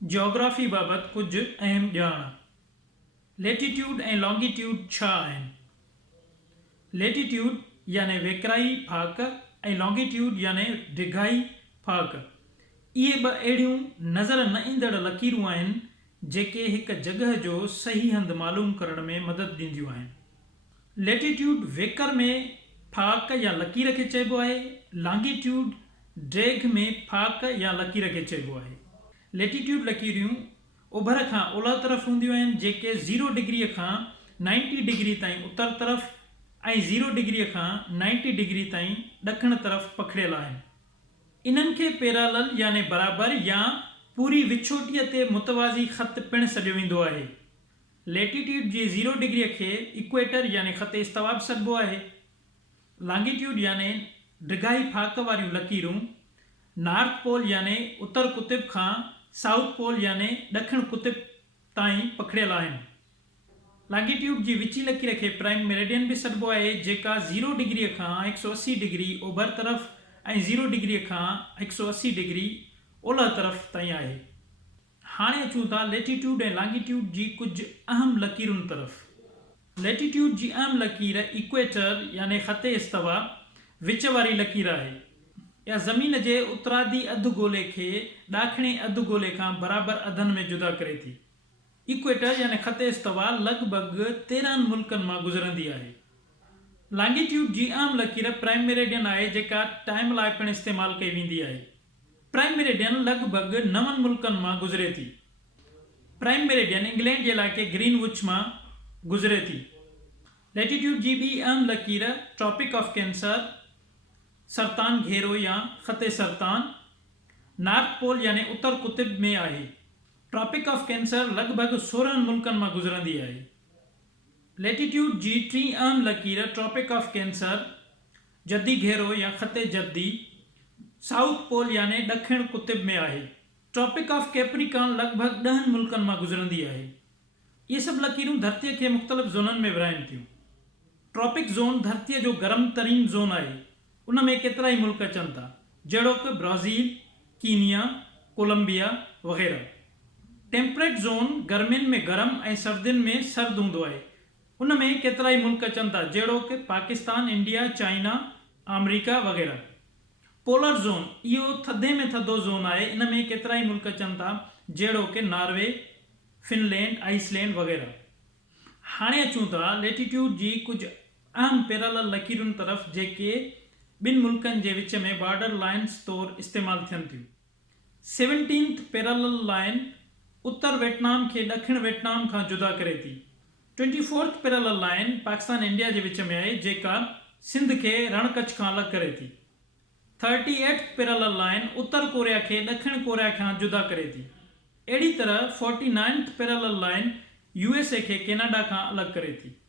जियोग्राफी बाबति कुझु अहम ॼाण। लेटिट्यूड ऐं लॉन्गिट्यूड छा आहिनि? लेटिट्यूड यानी वेकराई फाक ऐं लॉन्गिट्यूड यानी डिघाई फाक। इहे ॿ अहिड़ियूं नज़र न ईंदड़ लकीरूं आहिनि जेके हिक जॻह जो सही हंधु मालूम करण में मदद ॾींदियूं आहिनि। लेटिट्यूड वेकर में फाक या लकीर खे चइबो आहे। लॉन्गिट्यूड ड्रैग में फाक या लकीर खे चइबो आहे। लेटिट्यूड लकीरियूं ओभर खां ओलह तरफ़ हूंदियूं आहिनि जेके 0 डिग्री खां 90 डिग्री ताईं उत्तर तरफ़ ऐं 0 डिग्री खां 90 डिग्री ताईं ॾखण तरफ़ पखिड़ियल आहिनि। इन्हनि खे पैरेलल यानी बराबरि या पूरी विछोटीअ ते मुतवाज़ी ख़त पिणु सॾियो वेंदो आहे। लेटिट्यूड जी 0 डिग्री खे इक्वेटर यानी ख़त इस्तवा बि सॾिबो आहे। लॉन्गिट्यूड यानी डिघाई फाक वारियूं लकीरूं नॉर्थ पोल यानी उत्तर कुतुब खां साउथ पोल यानी ॾखण कुतुब ताईं पखिड़ियल आहिनि। लॉन्गिट्यूड जी विची लकीर खे प्राइम मेरिडियन बि सॾिबो आहे जेका 0 डिग्री खां 180 डिग्री ओभर तरफ़ ऐं 0 डिग्री खां 180 डिग्री ओलह तरफ़ ताईं आहे। हाणे अचूं था लेटिट्यूड ऐं लॉन्गिट्यूड जी कुझु अहम लकीरुनि तरफ़। लेटिट्यूड जी अहम लकीर इक्वेटर यानी ख़त इस्तवा विच वारी लकीर आहे। या ज़मीन जे उतरादी अधु गोले खे ॾाखणे अधु गोले खां बराबरि अधनि में जुदा करे थी। इक्वेटर यानी ख़त इस्तवा लॻभॻि 13 मुल्कनि मां गुज़रंदी आहे। लॉन्गिट्यूड जी अहम लकीर प्राइम मेरिडियन आहे जेका टाइम लाइ पिणु इस्तेमालु कई वेंदी आहे। प्राइम मेरिडियन लॻभॻि 9 मुल्कनि मां गुज़रे थी। प्राइम मेरिडियन इंग्लैंड जे इलाइक़े ग्रीनविच मां गुज़रे थी। लेटिट्यूड जी ॿी अहम लकीर ट्रॉपिक ऑफ कैंसर सरतान घेरो या ख़त सरतान नॉर्थ पोल यानी उत्तर कुतुब में आहे। ट्रॉपिक ऑफ कैंसर लॻभॻि 16 मुल्कनि मां गुज़रंदी आहे। लेटिट्यूड जी टी अहम लकीर ट्रॉपिक ऑफ कैंसर जद्दी घेरो या ख़त जद्दी साउथ पोल यानी ॾखण कुतुब में आहे। ट्रॉपिक ऑफ कैप्रिकॉर्न लॻभॻि 10 मुल्कनि मां गुज़रंदी आहे। इहे सभु लकीरूं धरतीअ खे मुख़्तलिफ़ ज़ोननि में विरहाइनि थियूं। ट्रॉपिक ज़ोन धरतीअ जो गरम तरीन ज़ोन आहे। उन में केतिरा ई मुल्क अचनि था जहिड़ोकि ब्राज़ील, कीनिया, कोलंबिया वग़ैरह। टेम्परेट ज़ोन गर्मियुनि में गरम ऐं सर्दियुनि में सर्द हूंदो आहे। उन में केतिरा ई मुल्क अचनि था जहिड़ोकि पाकिस्तान, इंडिया, चाइना, अमेरिका वग़ैरह। पोलर ज़ोन इहो थधे में थधो ज़ोन आहे। इन में केतिरा ई मुल्क अचनि था जहिड़ोकि नॉर्वे, फिनलैंड, आइसलैंड वग़ैरह। हाणे अचूं था लेटिट्यूड जी कुझु अहम पैरेलल लकीरुनि तरफ़ जेके ॿिनि मुल्कनि जे विच में बॉर्डर लाइन्स तौरु इस्तेमालु थियनि थियूं। 17th पैरेलल लाइन उत्तर वियतनाम खे ॾखण वियतनाम खां जुदा करे थी। 24th parallel line Pakistan India जे विच में आहे जेका सिंध खे रण कच्छ खां अलॻि करे थी। 38th पैरेलल लाइन उत्तर कोरिया खे ॾखण कोरिया खां जुदा करे थी। अहिड़ी तरह 49th पैरेलल लाइन USA खे कैनेडा खां अलॻि करे थी।